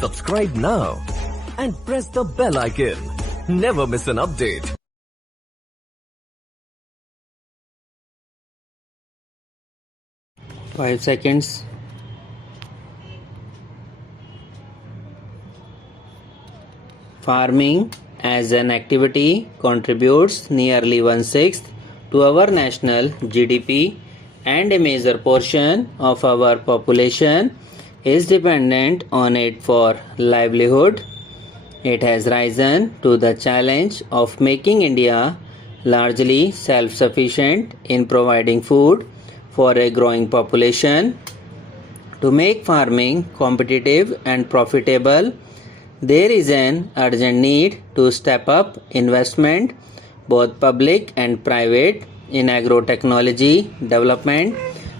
Subscribe now and press the bell icon. Never miss an update. Five seconds. Farming as an activity contributes nearly 1/6 to our national GDP, and a major portion of our population is dependent on it for livelihood. It has risen to the challenge of making India largely self-sufficient in providing food for a growing population. To make farming competitive and profitable, there is an urgent need to step up investment, both public and private, in agrotechnology development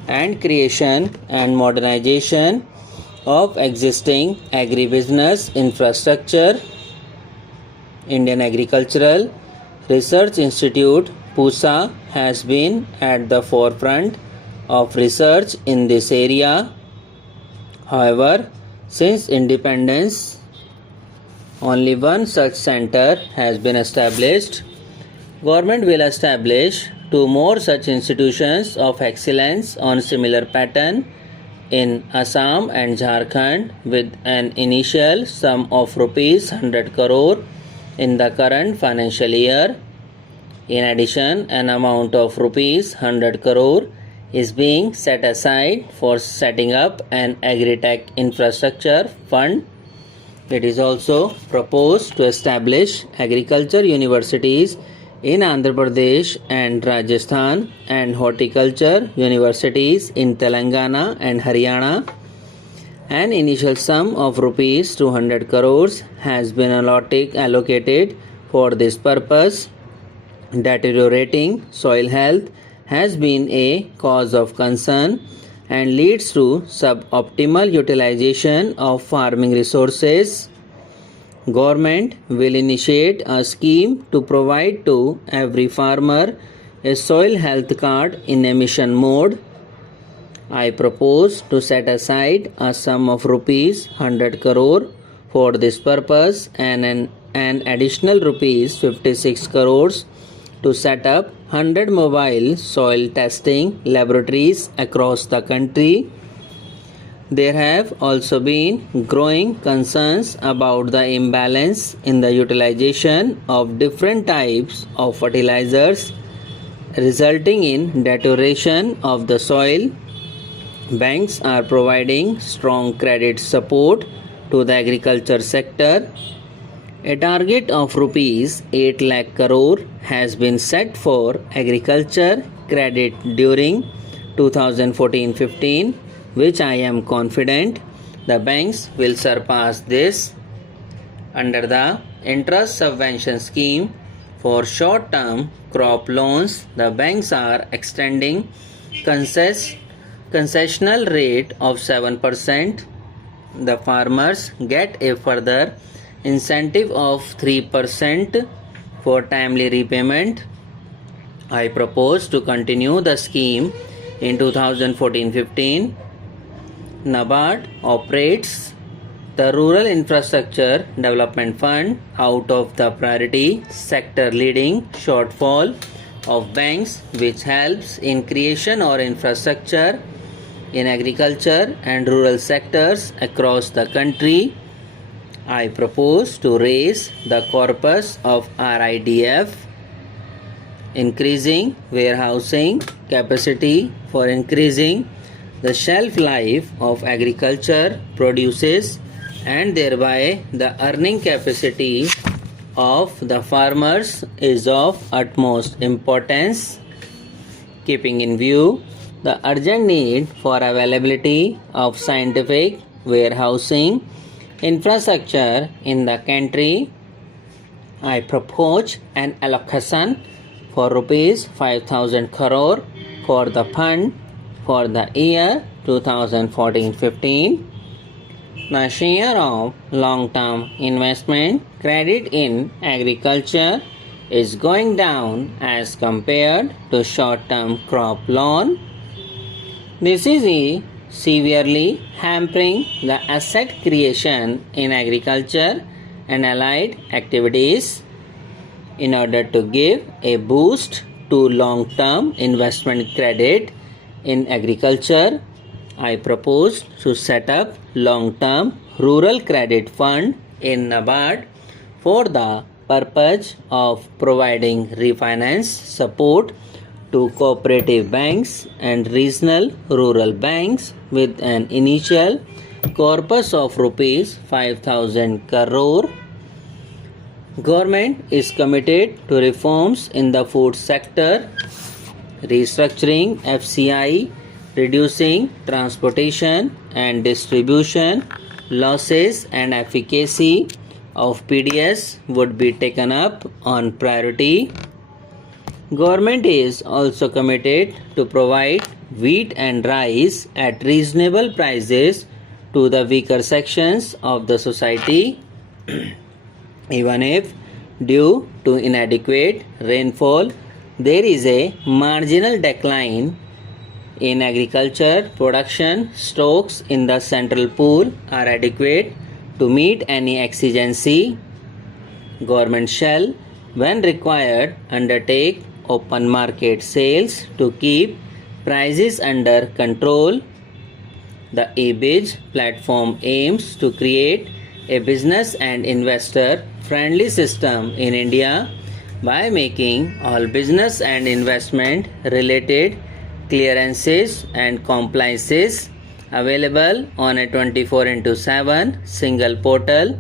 and creation and modernization of existing agribusiness infrastructure. Indian Agricultural Research Institute (PUSA) has been at the forefront of research in this area. However, since independence, only one such center has been established. Government will establish 2 more such institutions of excellence on similar pattern in Assam and Jharkhand with an initial sum of rupees 100 crore in the current financial year. In addition, an amount of rupees 100 crore is being set aside for setting up an agri-tech infrastructure fund. It is also proposed to establish agriculture universities in Andhra Pradesh and Rajasthan and horticulture universities in Telangana and Haryana. An initial sum of rupees 200 crores has been allocated for this purpose. Deteriorating soil health has been a cause of concern and leads to suboptimal utilization of farming resources. Government will initiate a scheme to provide to every farmer a soil health card in emission mode. I propose to set aside a sum of rupees 100 crore for this purpose and an additional rupees 56 crores to set up 100 mobile soil testing laboratories across the country. There have also been growing concerns about the imbalance in the utilization of different types of fertilizers, resulting in deterioration of the soil. Banks are providing strong credit support to the agriculture sector. A target of rupees 8 lakh crore has been set for agriculture credit during 2014-15, which I am confident the banks will surpass this. Under the interest subvention scheme for short-term crop loans, the banks are extending concessional rate of 7%. The farmers get a further incentive of 3% for timely repayment. I propose to continue the scheme in 2014-15. NABARD operates the Rural Infrastructure Development Fund out of the priority sector leading shortfall of banks, which helps in creation or infrastructure in agriculture and rural sectors across the country. I propose to raise the corpus of RIDF, increasing warehousing capacity for increasing the shelf life of agriculture produces and thereby the earning capacity of the farmers is of utmost importance. Keeping in view the urgent need for availability of scientific warehousing infrastructure in the country, I propose an allocation for rupees 5,000 crore for the fund for the year 2014-15. The share of long-term investment credit in agriculture is going down as compared to short-term crop loan. This is a severely hampering the asset creation in agriculture and allied activities. In order to give a boost to long-term investment credit in agriculture, I propose to set up long-term rural credit fund in NABARD for the purpose of providing refinance support to cooperative banks and regional rural banks with an initial corpus of rupees 5,000 crore. Government is committed to reforms in the food sector, restructuring FCI, reducing transportation and distribution losses, and efficacy of PDS would be taken up on priority. Government is also committed to provide wheat and rice at reasonable prices to the weaker sections of the society. Even if, due to inadequate rainfall, there is a marginal decline in agriculture production, stocks in the central pool are adequate to meet any exigency. Government shall, when required, undertake open market sales to keep prices under control. The eBIZ platform aims to create a business and investor friendly system in India by making all business and investment related clearances and compliances available on a 24/7 single portal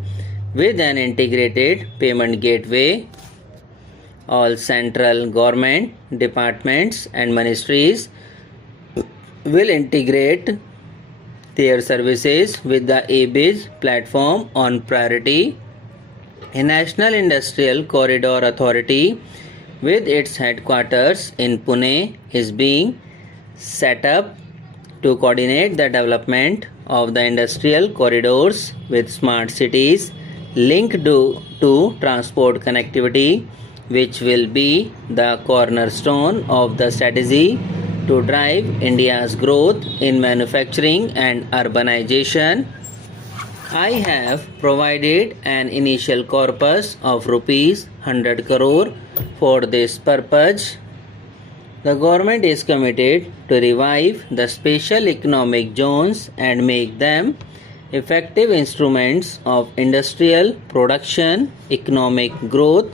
with an integrated payment gateway. All central government departments and ministries will integrate their services with the eBIZ platform on priority. A National Industrial Corridor Authority with its headquarters in Pune is being set up to coordinate the development of the industrial corridors with smart cities linked to transport connectivity, which will be the cornerstone of the strategy to drive India's growth in manufacturing and urbanization. I have provided an initial corpus of rupees 100 crore for this purpose. The government is committed to revive the special economic zones and make them effective instruments of industrial production, economic growth,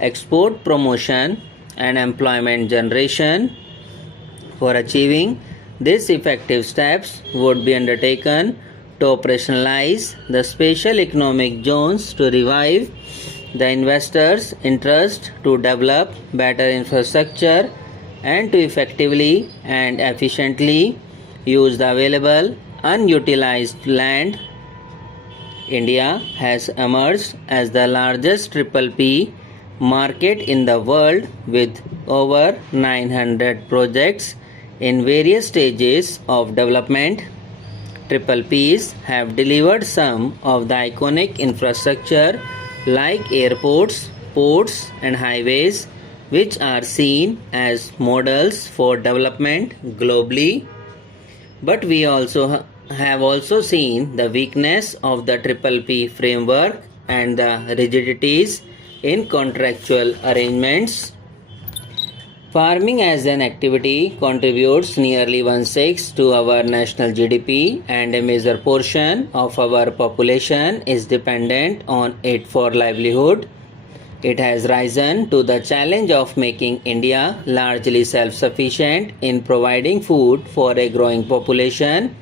export promotion, and employment generation. For achieving these effective steps would be undertaken to operationalize the special economic zones to revive the investors' interest to develop better infrastructure and to effectively and efficiently use the available unutilized land. India has emerged as the largest PPP market in the world with over 900 projects in various stages of development. PPPs have delivered some of the iconic infrastructure like airports, ports, and highways, which are seen as models for development globally. But we have also seen the weakness of the PPP framework and the rigidities in contractual arrangements. Farming as an activity contributes nearly 1/6 to our national GDP, and a major portion of our population is dependent on it for livelihood. It has risen to the challenge of making India largely self-sufficient in providing food for a growing population.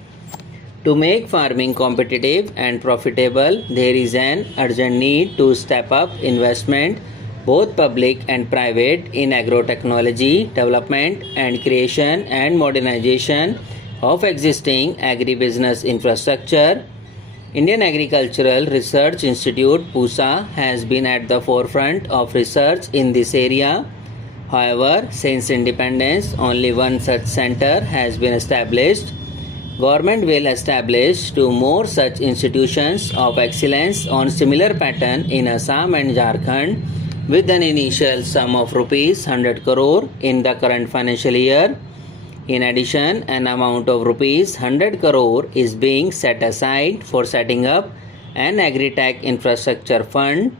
To make farming competitive and profitable, there is an urgent need to step up investment, both public and private, in agro-technology development and creation and modernization of existing agribusiness infrastructure. Indian Agricultural Research Institute (PUSA) has been at the forefront of research in this area. However, since independence, only one such center has been established. Government will establish 2 more such institutions of excellence on similar pattern in Assam and Jharkhand with an initial sum of rupees 100 crore in the current financial year. In addition, an amount of rupees 100 crore is being set aside for setting up an Agri-Tech Infrastructure Fund.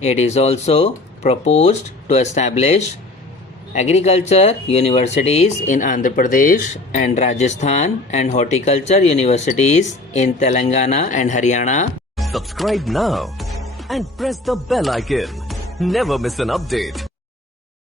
It is also proposed to establish agriculture universities in Andhra Pradesh and Rajasthan and horticulture universities in Telangana and Haryana. Subscribe now and press the bell icon. Never miss an update.